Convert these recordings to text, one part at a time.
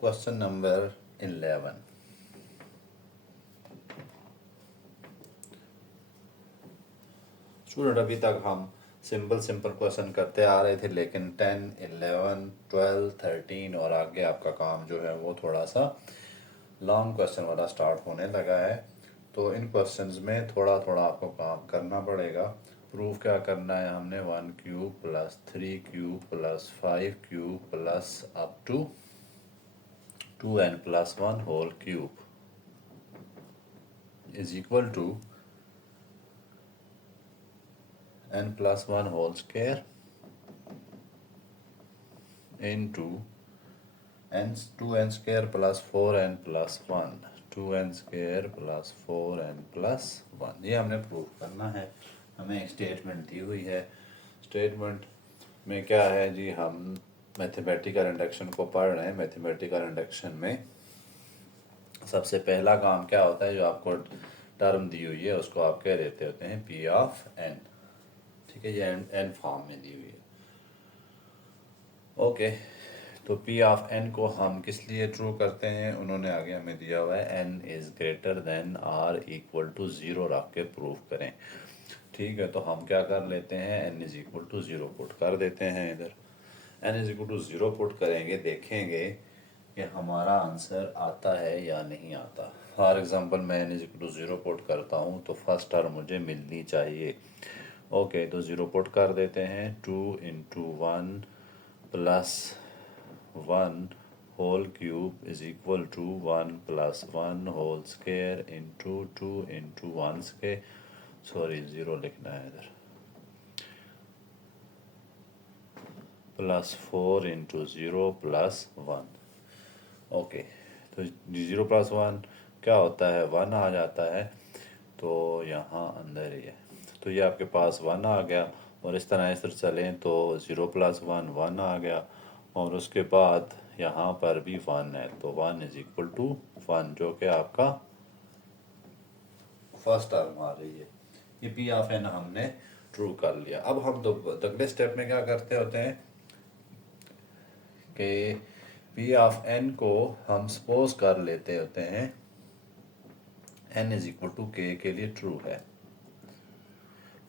Question number 11। Student अभी तक हम सिंपल क्वेश्चन करते आ रहे थे, लेकिन 10, 11, 12, 13 और आगे आपका काम जो है वो थोड़ा सा लॉन्ग क्वेश्चन वाला स्टार्ट होने लगा है। तो इन क्वेश्चंस में थोड़ा थोड़ा आपको काम करना पड़ेगा। प्रूफ क्या करना है हमने, 1 cube plus 3 cube plus 5 cube plus up to 2n plus 1 whole cube is equal to n plus 1 whole square into n 2n square plus 4n plus 1 2n square plus 4n plus 1 ये हमने prove करना है। हमें एक statement दी हुई है। Statement में क्या है जी, हम मैथमेटिकल इंडक्शन को पढ़ रहे हैं। मैथमेटिकल इंडक्शन में सबसे पहला काम क्या होता है, जो आपको टर्म दी हुई है उसको आप कह देते होते हैं पी ऑफ एन। ठीक है, ये एन फॉर्म में दी हुई है। ओके, तो पी ऑफ एन को हम किस लिए ट्रू करते हैं, उन्होंने आगे हमें दिया हुआ है n is greater than or equal to zero रख के प्रूव करें। ठीक है, तो हम क्या कर लेते हैं, n is equal to zero put कर देते हैं। इधर n is equal to zero put करेंगे, देखेंगे कि हमारा आंसर आता है या नहीं आता। फॉर एग्ज़ाम्पल मैं n is equal to zero put करता हूँ तो फर्स्ट टर्म मुझे मिलनी चाहिए। ओके, तो ज़ीरो पुट कर देते हैं। 2 into 1 plus 1 whole cube is equal to 1 plus 1 whole square into 2 into 1 square, sorry zero लिखना है इधर, plus 4 into zero plus 1। Okay, तो ज़ीरो प्लस 1 क्या होता है, 1 आ जाता है। तो यहाँ अंदर ही है, तो ये आपके पास 1 आ गया। और इस तरह चलें तो 0 प्लस 1 1 आ गया, और उसके बाद यहाँ पर भी 1 है, तो 1 इज इक्वल टू 1, जो कि आपका फर्स्ट टर्म आ रही है। ये पी ऑफ एन हमने ट्रू कर लिया। अब हम अगले स्टेप में क्या करते होते हैं कि पी ऑफ एन को हम सपोज कर लेते होते हैं एन इज इक्वल टू के लिए ट्रू है।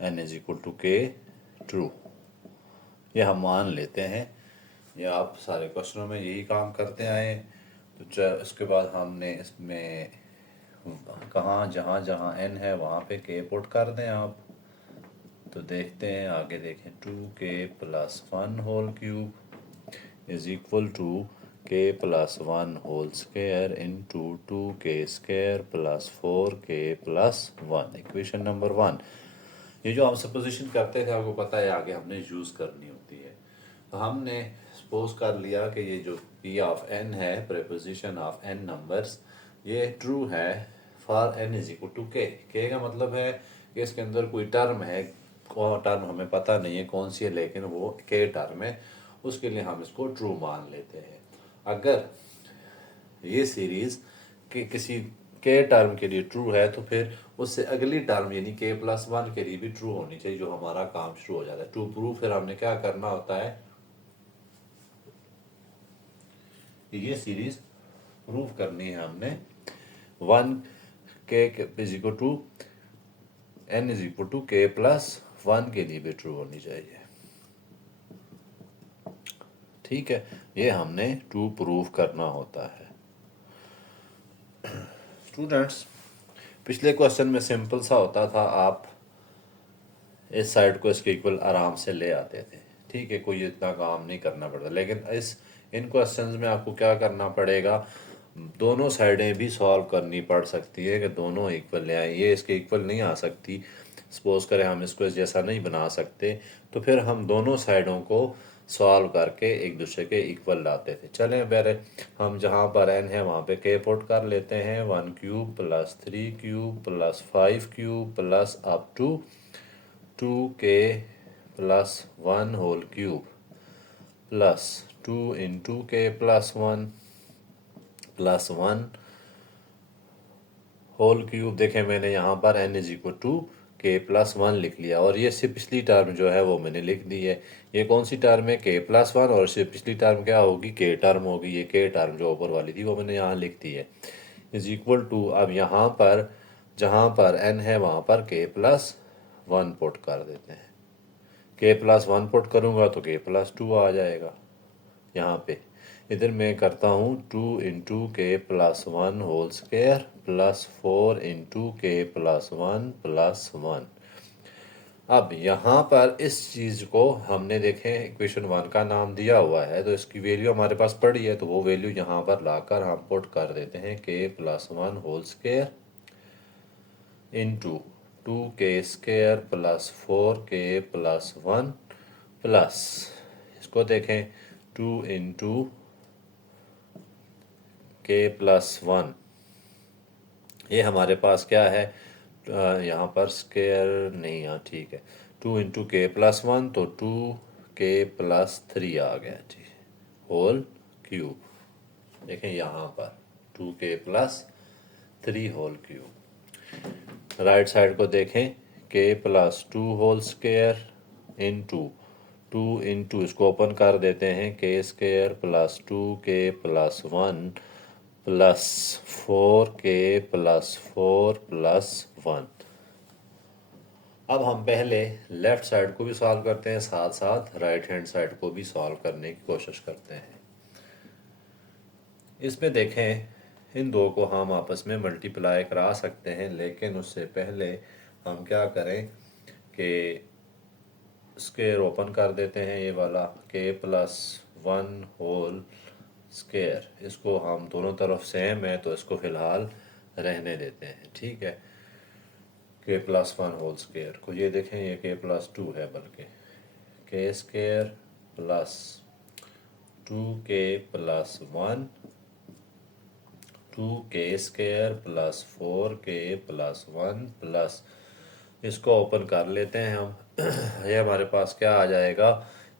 एन इज इक्वल टू के ट्रू, ये हम मान लेते हैं। ये आप सारे क्वेश्चनों में यही काम करते आए हैं। तो इसके बाद हमने इसमें कहाँ जहाँ जहाँ एन है वहाँ पे के पुट कर दें आप। तो देखते हैं आगे, देखें 2k plus 1 whole cube is equal to k plus 1 whole square into 2k square plus 4k plus 1, equation number 1। ये जो हम सपोजिशन करते थे आपको पता है आगे हमने यूज़ करनी होती है। तो हमने सपोज कर लिया कि ये जो पी ऑफ एन है, प्रेपोजिशन ऑफ एन नंबर्स, ये ट्रू है for n is equal to k का मतलब है कि इसके अंदर कोई टर्म है, कौन टर्म हमें पता नहीं है कौन सी है, लेकिन वो के टर्म है, उसके लिए हम इसको ट्रू मान लेते हैं। अगर ये सीरीज़ के किसी के टर्म के लिए ट्रू है तो फिर उससे अगली टर्म यानी के प्लस 1 के लिए भी ट्रू होनी चाहिए, जो हमारा काम शुरू हो जाता है। टू प्रूव फिर हमने क्या करना होता है, ये सीरीज प्रूव करनी है हमने 1 k is equal to n is equal to k plus 1 के लिए भी ट्रू होनी चाहिए। ठीक है, ये हमने टू प्रूव करना होता है। स्टूडेंट्स, पिछले क्वेश्चन में सिंपल सा होता था, आप इस साइड को इसके इक्वल आराम से ले आते थे। ठीक है, कोई इतना काम नहीं करना पड़ता। लेकिन इन क्वेश्चंस में आपको क्या करना पड़ेगा, दोनों साइडें भी सॉल्व करनी पड़ सकती है कि दोनों इक्वल ले आए। ये इसके इक्वल नहीं आ सकती, सपोज करें हम इसको इस जैसा नहीं बना सकते, तो फिर हम दोनों साइडों को सॉल्व करके एक दूसरे के इक्वल लाते थे। चलें पहले हम जहाँ पर एन है वहाँ पे के पुट कर लेते हैं। 1 cube plus 3 cube plus 5 cube plus up to 2k plus 1 whole cube plus 2 into k plus 1 plus 1 whole cube. देखें मैंने यहाँ पर n is equal to k plus one लिख लिया, और ये इससे पिछली टर्म जो है वो मैंने लिख दी है। ये कौन सी टर्म है? के प्लस वन, और इससे पिछली टर्म क्या होगी? के टर्म होगी। ये के टर्म जो ऊपर वाली थी वो मैंने यहाँ लिख दी है, इज इक्वल टू, अब यहाँ पर जहाँ पर n है वहाँ पर के प्लस वन पुट कर देते हैं। के प्लस वन पुट करूँगा तो के प्लस टू आ जाएगा। यहाँ पे इधर मैं करता हूँ 2 into k plus one whole square plus 4 into k plus one plus one. अब यहाँ पर इस चीज़ को हमने देखें इक्वेशन वन का नाम दिया हुआ है, तो इसकी वैल्यू हमारे पास पड़ी है, तो वो वैल्यू यहाँ पर लाकर हम पुट कर देते हैं k plus one whole square into 2 k square plus 4 के प्लस वन प्लस, इसको देखें 2 इंटू के प्लस वन, ये हमारे पास क्या है? यहाँ पर स्क्वायर नहीं, हाँ ठीक है, 2 इंटू के प्लस वन, तो 2 के प्लस थ्री आ गया जी, होल क्यूब। देखें यहाँ पर 2 k plus three whole cube. Right side को देखें, k plus two whole square into 2 into, इसको ओपन कर देते हैं, के square plus 2 k plus one plus 4 के प्लस फोर प्लस वन। अब हम पहले लेफ्ट साइड को भी सॉल्व करते हैं, साथ साथ राइट हैंड साइड को भी सॉल्व करने की कोशिश करते हैं। इसमें देखें इन दो को हम आपस में मल्टीप्लाई करा सकते हैं, लेकिन उससे पहले हम क्या करें कि स्क्वायर ओपन कर देते हैं, ये वाला के प्लस वन होल स्क्वायर, इसको हम दोनों तरफ सेम है तो इसको फ़िलहाल रहने देते हैं, ठीक है। K plus one whole square को ये देखें, ये के प्लस टू है, बल्कि के square plus 2 k plus one 2 k square plus 4 के प्लस वन प्लस, इसको ओपन कर लेते हैं हम ये हमारे पास क्या आ जाएगा?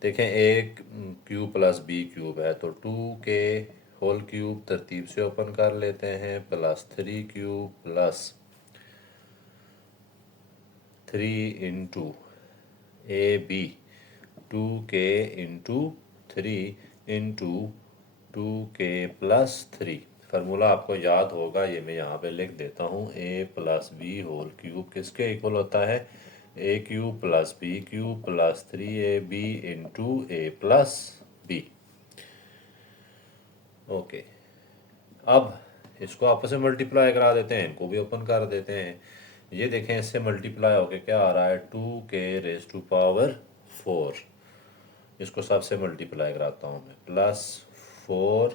देखें एक क्यूब प्लस बी क्यूब है, तो 2 के होल क्यूब तरतीब से ओपन कर लेते हैं, plus 3 cube plus 3 into A B 2 k into 3 into 2 k plus three. Formula आपको याद होगा, ये मैं यहाँ पे लिख देता हूँ, a plus b whole cube किसके इक्वल होता है? A cube plus b cube plus 3ab into a plus b. Okay, अब इसको आपस में मल्टीप्लाई करा देते हैं, इनको भी ओपन कर देते हैं। ये देखें इससे मल्टीप्लाई होके क्या आ रहा है? 2 के रेज़ टू पावर 4। इसको सबसे मल्टीप्लाई कराता हूँ मैं, प्लस 4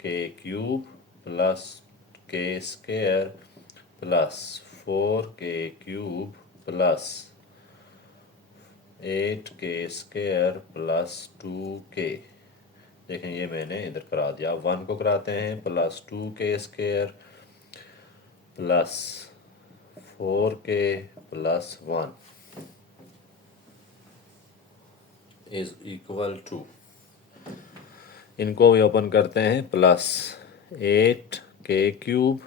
के क्यूब प्लस के स्क्वायर प्लस 4 के क्यूब प्लस 8 के स्क्वायर प्लस 2 के। देखें ये मैंने इधर करा दिया, 1 को कराते हैं, प्लस 2 के स्क्वायर प्लस 4 के प्लस 1 इज इक्वल टू, इनको भी ओपन करते हैं, प्लस 8 के क्यूब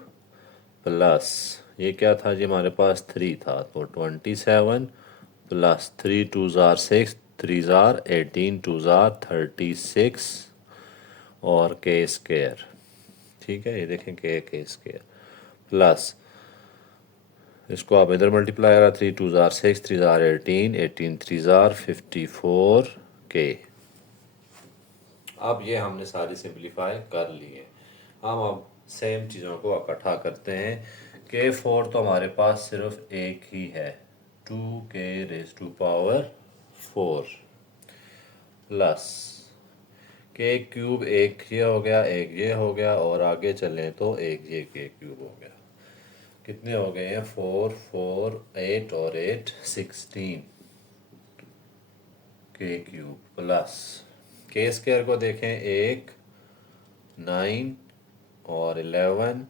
प्लस, ये क्या था जी हमारे पास? 3 था, तो 27 प्लस 3 2 ज़ार 6 3 ज़ार 18 2 ज़ार 36 और के स्क्वायर, ठीक है। ये देखें के स्क्वायर प्लस, इसको आप इधर मल्टीप्लाई करा, 3 2 ज़ार 6 3 ज़ार 18 18 3 ज़ार 54 के। अब ये हमने सारी सिंप्लीफाई कर ली है। हम अब सेम चीज़ों को इकट्ठा करते हैं। के 4 तो हमारे पास सिर्फ एक ही है, 2 के रेज़ टू पावर 4 प्लस के क्यूब, एक ये हो गया, एक ये हो गया, और आगे चलें तो एक ये के क्यूब हो गया। कितने हो गए हैं? 4 4 8 और 8 16 के क्यूब प्लस के स्क्वायर को देखें, 1 9 और 11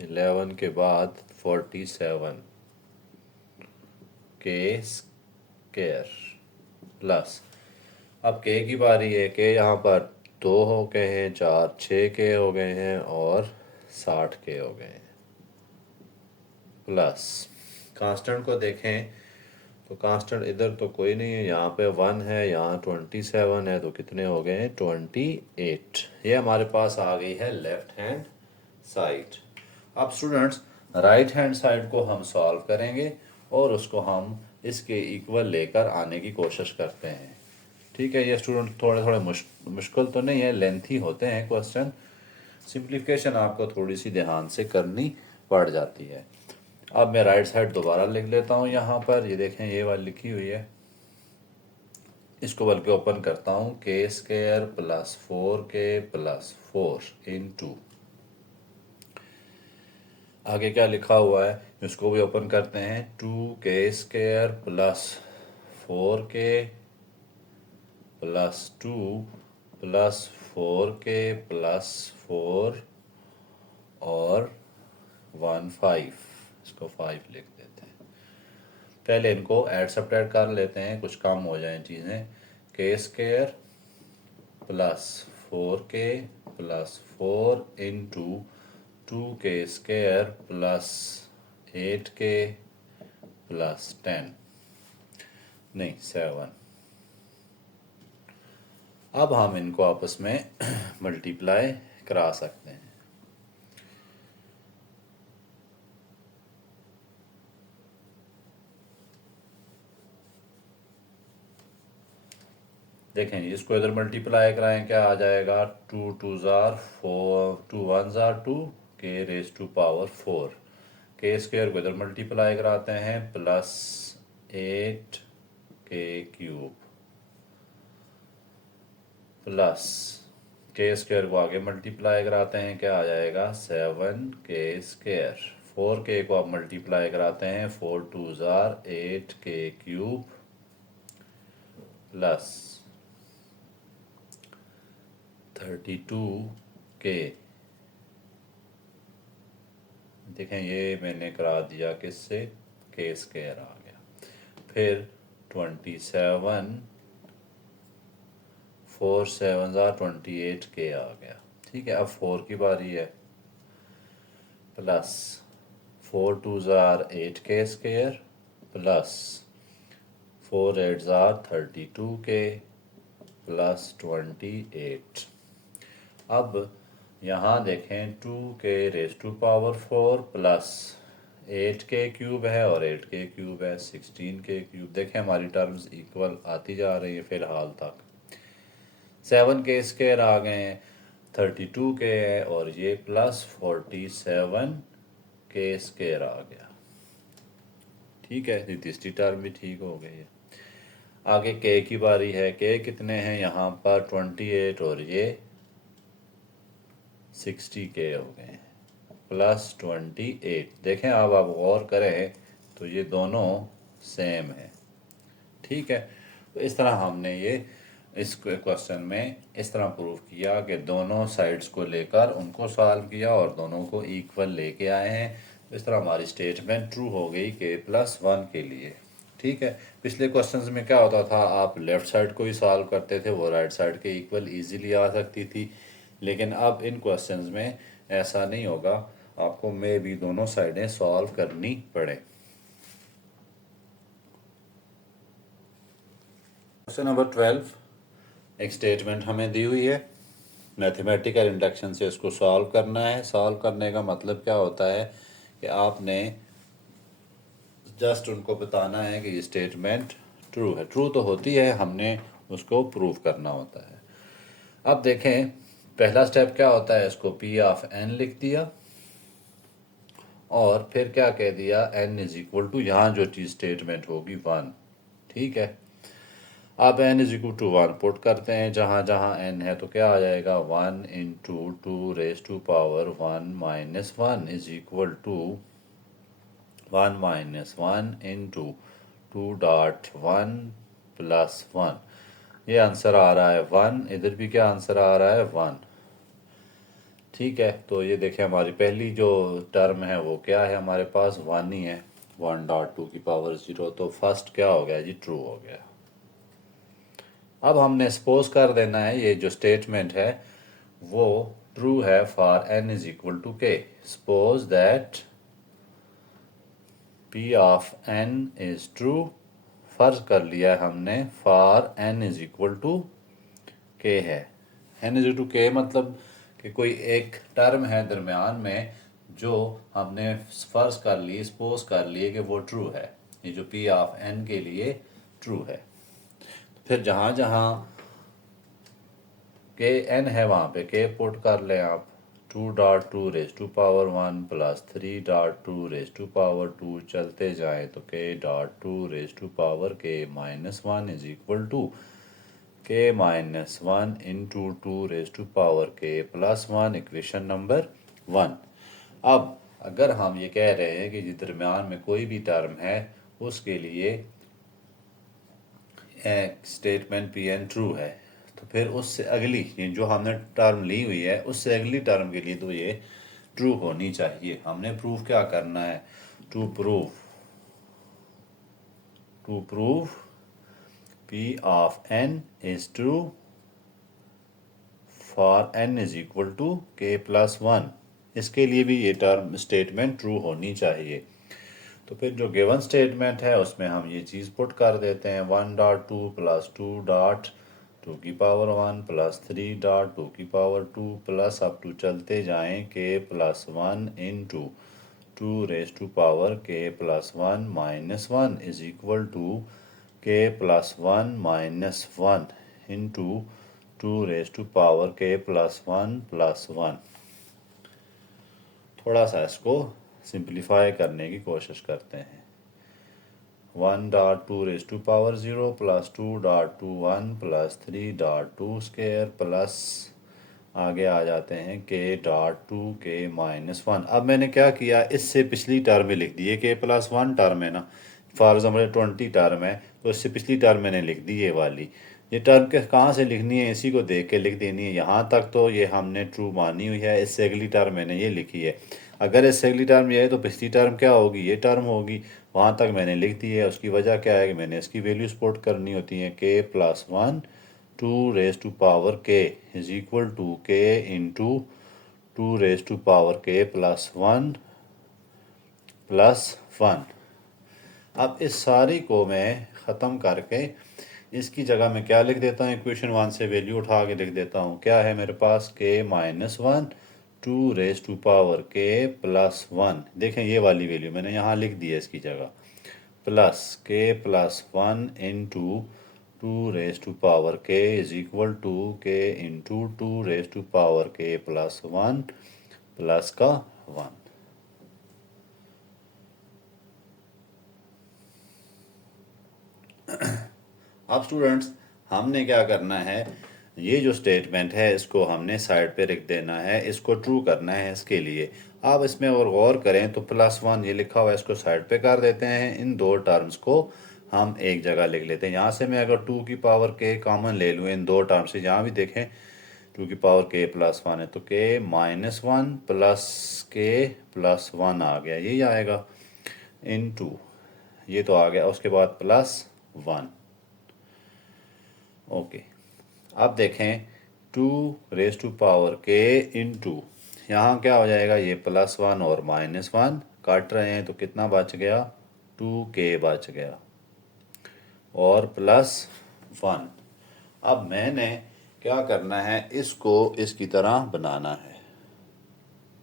11 के बाद 47 के स्क्वायर प्लस, अब के की बारी है, के यहाँ पर 2 हो गए हैं, 4 6 के हो गए हैं और 60 के हो गए हैं, प्लस कांस्टेंट को देखें तो कांस्टेंट इधर तो कोई नहीं है, यहाँ पे 1 है, यहाँ 27 है, तो कितने हो गए हैं 28। ये हमारे पास आ गई है लेफ्ट हैंड साइड। अब स्टूडेंट्स राइट हैंड साइड को हम सॉल्व करेंगे और उसको हम इसके इक्वल लेकर आने की कोशिश करते हैं। ठीक है, ये स्टूडेंट थोड़े थोड़े मुश्किल तो नहीं है, लेंथी होते हैं क्वेश्चन, सिंप्लीफिकेशन आपको थोड़ी सी ध्यान से करनी पड़ जाती है। अब मैं राइट साइड दोबारा लिख लेता हूँ, यहाँ पर ये देखें ये वाली लिखी हुई है, इसको बल्कि ओपन करता हूँ, के square plus 4k plus 4 into, आगे क्या लिखा हुआ है इसको भी ओपन करते हैं, 2k square plus 4k plus 2 plus 4k plus 4 और 5, इसको 5 लिख देते हैं। पहले इनको ऐड सब्ट्रैक्ट कर लेते हैं, कुछ कम हो जाएं चीज़ें। के square plus 4k plus 4 into 2k square plus 8k plus 10 नहीं 7। अब हम इनको आपस में मल्टीप्लाई करा सकते हैं। देखें इसको इधर मल्टीप्लाई कराएं, क्या आ जाएगा, 2 2 जार 4, 2 1 जार 2, के रेज टू पावर 4, के स्क्वायर को इधर मल्टीप्लाई कराते हैं, प्लस 8 के क्यूब प्लस के स्क्वायर को आगे मल्टीप्लाई कराते हैं, क्या आ जाएगा 7 के स्क्वायर, 4k को आप मल्टीप्लाई कराते हैं, 4 2 जार 8 के क्यूब प्लस 32k। देखें ये मैंने करा दिया किससे, के स्क्वायर आ गया, फिर 27, 4 7 जार 28k आ गया। ठीक है, अब 4 की बारी है, प्लस 4 2 जार 8k स्क्वायर प्लस 4 8 जार 32k प्लस 28। अब यहाँ देखें 2k raise to power 4 plus 8k cube है और 8k क्यूब है 16k क्यूब। देखें हमारी टर्म्स इक्वल आती जा रही है फ़िलहाल तक। 7k स्क्वायर आ गए हैं, 32k है और ये प्लस 47k स्क्वायर आ गया। ठीक है, ये तीसरी टर्म भी ठीक हो गई है। आगे k की बारी है, k कितने हैं यहाँ पर 28 और ये 60k हो गए प्लस 28। देखें अब आप गौर करें तो ये दोनों सेम है। ठीक है, तो इस तरह हमने ये इस क्वेश्चन में इस तरह प्रूव किया कि दोनों साइड्स को लेकर उनको सॉल्व किया और दोनों को इक्वल लेके आए हैं। तो इस तरह हमारी स्टेटमेंट ट्रू हो गई k+1 के लिए। ठीक है, पिछले क्वेश्चंस में क्या होता था, आप लेफ़्ट साइड को ही सॉल्व करते थे, वो राइट साइड के इक्वल इजीली आ सकती थी, लेकिन अब इन क्वेश्चंस में ऐसा नहीं होगा, आपको मे भी दोनों साइडें सॉल्व करनी पड़े। क्वेश्चन नंबर 12, एक स्टेटमेंट हमें दी हुई है, मैथमेटिकल इंडक्शन से इसको सॉल्व करना है। सॉल्व करने का मतलब क्या होता है कि आपने जस्ट उनको बताना है कि ये स्टेटमेंट ट्रू है। ट्रू तो होती है, हमने उसको प्रूव करना होता है। अब देखें पहला स्टेप क्या होता है, इसको P ऑफ n लिख दिया और फिर क्या कह दिया, n इज इक्वल टू, यहाँ जो चीज़ स्टेटमेंट होगी 1। ठीक है, अब n is equal to 1 put करते हैं जहाँ जहाँ n है, तो क्या आ जाएगा 1 into 2 raise to power 1 minus 1 is equal to 1 minus 1 into 2.1 plus 1। ये आंसर आ रहा है 1, इधर भी क्या आंसर आ रहा है 1। ठीक है, तो ये देखें हमारी पहली जो टर्म है वो क्या है, हमारे पास 1 ही है, 1.2 की पावर 0, तो फर्स्ट क्या हो गया जी, ट्रू हो गया। अब हमने सपोज कर देना है ये जो स्टेटमेंट है वो ट्रू है for n is equal to k। Suppose that p of n is true फर्ज कर लिया है हमने for n is equal to k है। एन इज टू के मतलब कि कोई एक टर्म है दरमियान में जो हमने फर्ज कर ली, सपोज कर लिए कि वो ट्रू है। ये जो पी ऑफ एन के लिए ट्रू है। फिर जहाँ जहाँ के एन है वहाँ पे के पुट कर लें आप। 2.2 raise to power 1 plus 3.2 raise to power 2 चलते जाएं तो k.2 raise to power k minus 1 is equal to k minus 1 into 2 raise to power k plus 1 equation number 1। अब अगर हम ये कह रहे हैं कि जिस दरमियान में कोई भी टर्म है उसके लिए स्टेटमेंट पी एन ट्रू है, तो फिर उससे अगली ये जो हमने टर्म ली हुई है उससे अगली टर्म के लिए तो ये ट्रू होनी चाहिए। हमने प्रूव क्या करना है? To prove p of n is true for n is equal to k plus 1। इसके लिए भी ये टर्म स्टेटमेंट ट्रू होनी चाहिए। तो फिर जो गिवन स्टेटमेंट है उसमें हम ये चीज़ पुट कर देते हैं 1.2 प्लस 2.2 की पावर 1 प्लस 3.2 की पावर 2 प्लस अप टू चलते जाएं k plus 1 into 2 raise to power k plus 1 minus 1 is equal to k plus 1 minus 1 into 2 raise to power k plus 1 plus 1। थोड़ा सा इसको सिंप्लीफाई करने की कोशिश करते हैं। 1.2 raise to power 0 plus 2.21 plus 3.2 square plus आगे आ जाते हैं k.2 के माइनस 1। अब मैंने क्या किया, इससे पिछली टर्म में लिख दी है, k प्लस 1 टर्म है ना, फॉर एग्जाम्पल 20 टर्म है तो इससे पिछली टर्म मैंने लिख दी ये वाली। ये टर्म के कहाँ से लिखनी है, इसी को देख के लिख देनी है। यहाँ तक तो ये हमने ट्रू मानी हुई है। इससे अगली टर्म मैंने ये लिखी है। अगर इससे अगली टर्म ये है तो पिछली टर्म क्या होगी, ये टर्म होगी। वहाँ तक मैंने लिख दी है। उसकी वजह क्या है कि मैंने इसकी वैल्यूज पुट करनी होती है। k plus 1 2 raise to power k is equal to k into 2 raise to power k plus 1 plus 1। अब इस सारी को मैं ख़त्म करके इसकी जगह मैं क्या लिख देता हूँ, इक्वेशन 1 से वैल्यू उठा के लिख देता हूँ। क्या है मेरे पास, k minus 1 2 raise to power k plus 1। देखें ये वाली वैल्यू मैंने यहाँ लिख दी है इसकी जगह, plus k plus 1 into 2 raise to power k is equal to k into 2 raise to power k plus 1 plus का 1। अब स्टूडेंट्स हमने क्या करना है, ये जो स्टेटमेंट है इसको हमने साइड पे रख देना है, इसको ट्रू करना है। इसके लिए आप इसमें और गौर करें तो प्लस 1 ये लिखा हुआ है, इसको साइड पे कर देते हैं। इन दो टर्म्स को हम एक जगह लिख लेते हैं। यहाँ से मैं अगर 2 की पावर k कॉमन ले लूँ इन दो टर्म्स से, यहाँ भी देखें 2 की पावर k प्लस 1 है तो k minus 1 plus k plus 1 आ गया, यही आएगा इनटू ये तो आ गया, उसके बाद प्लस 1। ओके अब देखें 2 raise to power k into यहाँ क्या हो जाएगा, ये प्लस 1 और माइनस 1 काट रहे हैं तो कितना बच गया, 2k बच गया और प्लस 1। अब मैंने क्या करना है, इसको इसकी तरह बनाना है।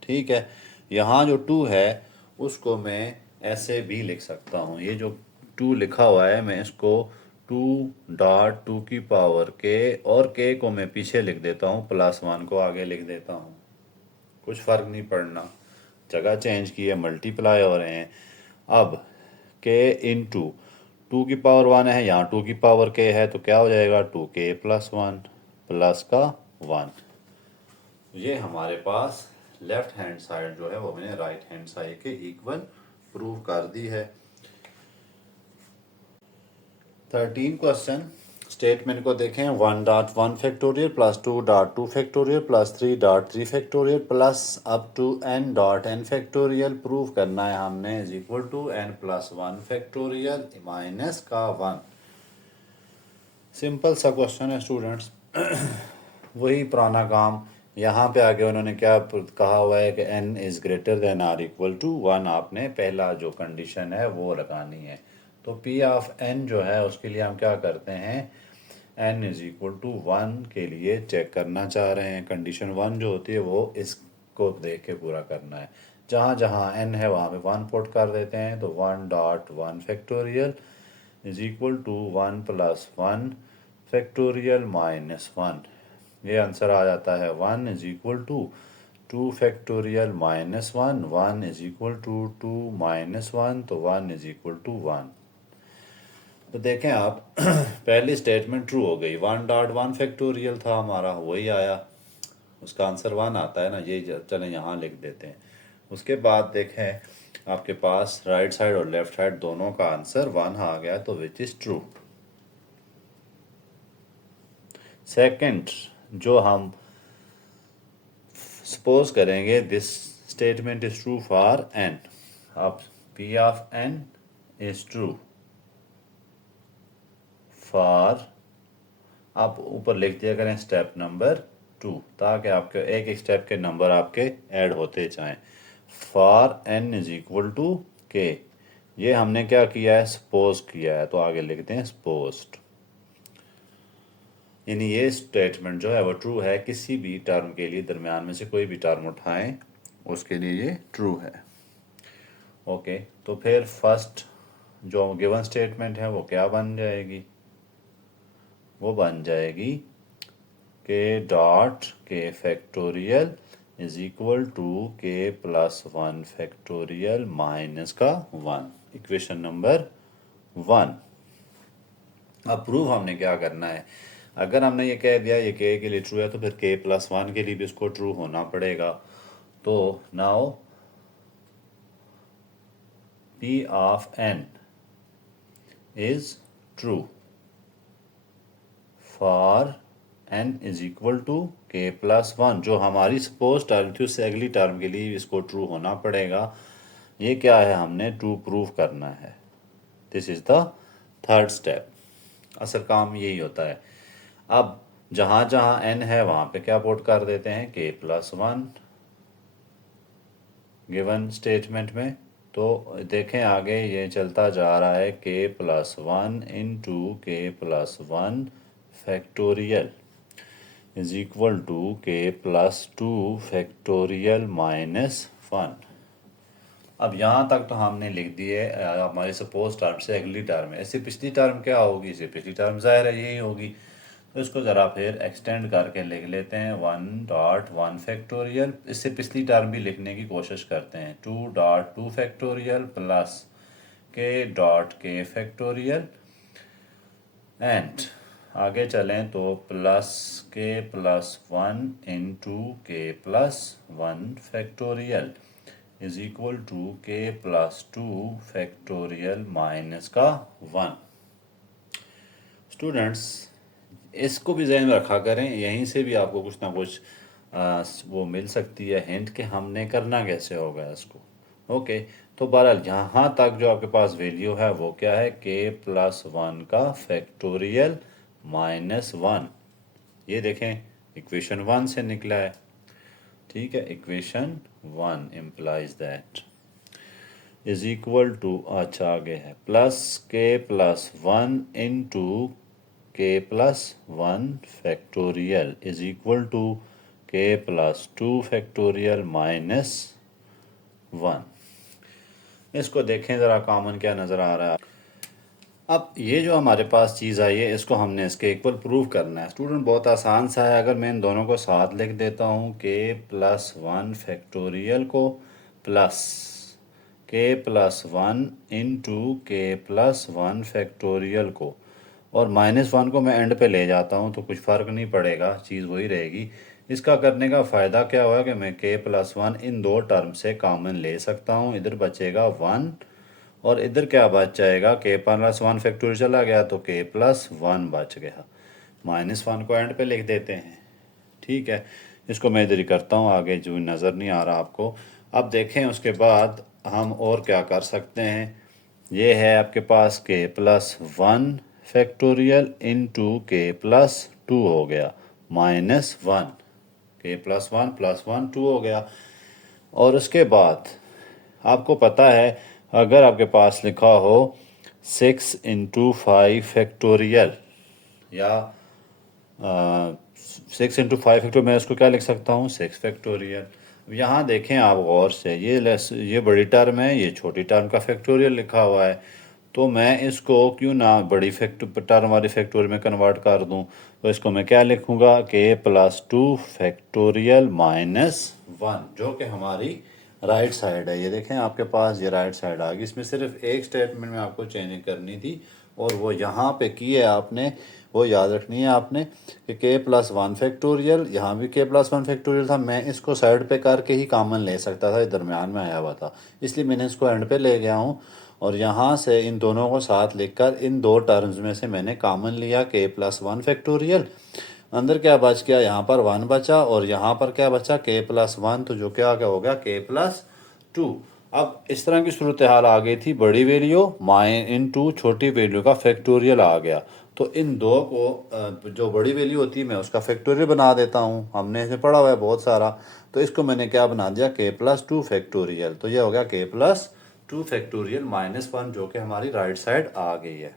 ठीक है, यहाँ जो 2 है उसको मैं ऐसे भी लिख सकता हूँ। ये जो 2 लिखा हुआ है मैं इसको 2.2 की पावर k और k को मैं पीछे लिख देता हूँ, प्लस 1 को आगे लिख देता हूँ। कुछ फ़र्क नहीं पड़ना, जगह चेंज की है, मल्टीप्लाई हो रहे हैं। अब k इंटू 2 की पावर 1 है, यहाँ 2 की पावर k है तो क्या हो जाएगा, 2k प्लस 1 प्लस का 1। ये हमारे पास लेफ्ट हैंड साइड जो है वो मैंने राइट हैंड साइड के इक्वल प्रूव कर दी है। 13 क्वेश्चन स्टेटमेंट को देखें। 1.1 factorial plus 2.2 factorial plus 3.3 factorial plus up to n.n factorial prove करना है हमने is equal to n plus 1 factorial minus का 1। सिंपल सा क्वेश्चन है स्टूडेंट्स। वही पुराना काम यहाँ पे आगे उन्होंने क्या कहा हुआ है कि n is greater than or equal to 1। आपने पहला जो कंडीशन है वो लगानी है। तो p ऑफ n जो है उसके लिए हम क्या करते हैं, n इज़ इक्वल टू 1 के लिए चेक करना चाह रहे हैं। कंडीशन 1 जो होती है वो इसको देख के पूरा करना है। जहाँ जहाँ n है वहाँ पे 1 पुट कर देते हैं। तो 1 dot 1 factorial is equal to 1 plus 1 factorial minus 1। ये आंसर आ जाता है 1 is equal to 2 factorial minus 1। 1 is equal to 2 minus 1, तो 1 इज इक्वल टू 1। तो देखें आप पहली स्टेटमेंट ट्रू हो गई। 1 डॉट 1 फैक्टोरियल था हमारा, वही आया, उसका आंसर 1 आता है ना। ये चलें यहाँ लिख देते हैं। उसके बाद देखें आपके पास राइट साइड और लेफ्ट साइड दोनों का आंसर 1 आ गया, तो विच इज़ ट्रू। सेकंड जो हम सपोज करेंगे, this statement is true for n। अब p of n is true for, आप ऊपर लिख दिया करें स्टेप नंबर 2, ताकि आपके एक एक स्टेप के नंबर आपके ऐड होते जाएं। For n is equal to k, ये हमने क्या किया है, सपोज किया है, तो आगे लिखते हैं सपोज्ड। यानी ये स्टेटमेंट जो है वो ट्रू है किसी भी टर्म के लिए। दरमियान में से कोई भी टर्म उठाएं उसके लिए ये ट्रू है। ओके, तो फिर फर्स्ट जो गिवन स्टेटमेंट है वो क्या बन जाएगी, वो बन जाएगी के dot k factorial is equal to k plus 1 factorial minus का 1। Equation number 1। अब प्रूव हमने क्या करना है, अगर हमने ये कह दिया ये के लिए ट्रू है, तो फिर के प्लस 1 के लिए भी इसको ट्रू होना पड़ेगा। तो now p of n is true for n is equal to k plus 1। जो हमारी सपोज टर्म थी उससे अगली टर्म के लिए इसको ट्रू होना पड़ेगा। ये क्या है, हमने ट्रू प्रूव करना है। This is the third step. असल काम यही होता है। अब जहाँ जहाँ n है वहाँ पे क्या पुट कर देते हैं, के प्लस 1 गिवन स्टेटमेंट में। तो देखें आगे ये चलता जा रहा है, k plus 1 into k plus 1 factorial is equal to k plus 2 factorial minus 1। अब यहाँ तक तो हमने लिख दिए हमारे सपोज टर्म से अगली टर्म है। इससे पिछली टर्म क्या होगी, इससे पिछली टर्म ज़ाहिर है यही होगी। तो इसको ज़रा फिर एक्सटेंड करके लिख लेते हैं 1 डॉट 1 फैक्टोरियल। इससे पिछली टर्म भी लिखने की कोशिश करते हैं, 2 dot 2 factorial plus k dot k factorial. And आगे चलें तो plus k plus 1 into k plus 1 factorial is equal to k plus 2 factorial minus का 1। स्टूडेंट्स इसको भी जहन में रखा करें, यहीं से भी आपको कुछ ना कुछ वो मिल सकती है हिंट कि हमने करना कैसे होगा इसको। ओके, तो बहरहाल यहाँ तक जो आपके पास वैल्यू है वो क्या है, के प्लस 1 का फैक्टोरियल माइनस 1। ये देखें इक्वेशन 1 से निकला है। ठीक है, equation 1 implies that is equal to, अच्छा आगे है plus k plus 1 into k plus 1 factorial is equal to k plus 2 factorial minus 1। इसको देखें ज़रा कॉमन क्या नज़र आ रहा है। अब ये जो हमारे पास चीज़ आई है इसको हमने इसके इक्वल प्रूव करना है। स्टूडेंट बहुत आसान सा है, अगर मैं इन दोनों को साथ लिख देता हूँ, के प्लस 1 फैक्टोरियल को plus k plus 1 into k plus 1 factorial को, और माइनस 1 को मैं एंड पे ले जाता हूँ तो कुछ फ़र्क नहीं पड़ेगा, चीज़ वही रहेगी। इसका करने का फ़ायदा क्या हुआ कि मैं के प्लस 1 इन दो टर्म से कॉमन ले सकता हूँ। इधर बचेगा 1 और इधर क्या बच जाएगा, के प्लस 1 फैक्टोरियल चला गया तो के प्लस 1 बच गया। माइनस 1 को एंड पे लिख देते हैं। ठीक है, इसको मैं इधर ही करता हूँ, आगे जो नज़र नहीं आ रहा आपको। अब देखें उसके बाद हम और क्या कर सकते हैं। ये है आपके पास के plus 1 factorial into k plus 2 हो गया माइनस 1। k प्लस वन 2 हो गया। और उसके बाद आपको पता है अगर आपके पास लिखा हो 6 इंटू 5 फैक्टोरियल या 6 इंटू 5 फैक्टोरियल, मैं इसको क्या लिख सकता हूँ 6 फैक्टोरियल। अब यहाँ देखें आप गौर से, ये बड़ी टर्म है, ये छोटी टर्म का फैक्टोरियल लिखा हुआ है, तो मैं इसको क्यों ना बड़ी टर्म वाली फैक्टोरियल में कन्वर्ट कर दूं। तो इसको मैं क्या लिखूंगा k प्लस 2 फैक्टोरियल माइनस 1, जो कि हमारी राइट साइड है। ये देखें आपके पास ये राइट साइड आ गई। इसमें सिर्फ एक स्टेटमेंट में आपको चेंजिंग करनी थी और वो यहाँ पे की है आपने, वो याद रखनी है आपने कि k प्लस 1 फैक्टोरियल, यहाँ भी k प्लस 1 फैक्टोरियल था। मैं इसको साइड पे करके ही कॉमन ले सकता था, ये दरमियान में आया हुआ था, इसलिए मैंने इसको एंड पे ले गया हूँ। और यहाँ से इन दोनों को साथ लिखकर इन दो टर्म्स में से मैंने कॉमन लिया k प्लस 1 फैक्टोरियल। अंदर क्या बच गया, यहाँ पर 1 बचा और यहाँ पर क्या बचा k प्लस 1, तो जो क्या हो गया k प्लस 2। अब इस तरह की सूरत हाल आ गई थी, बड़ी वैल्यू माइन इनटू छोटी वैल्यू का फैक्टोरियल आ गया। तो इन दो को जो बड़ी वैल्यू होती है मैं उसका फैक्टोरियल बना देता हूँ, हमने इसे पढ़ा हुआ है बहुत सारा। तो इसको मैंने क्या बना दिया k प्लस 2 फैक्टोरियल। तो ये हो गया k प्लस 2 फैक्टोरियल माइनस 1, जो कि हमारी राइट साइड आ गई है।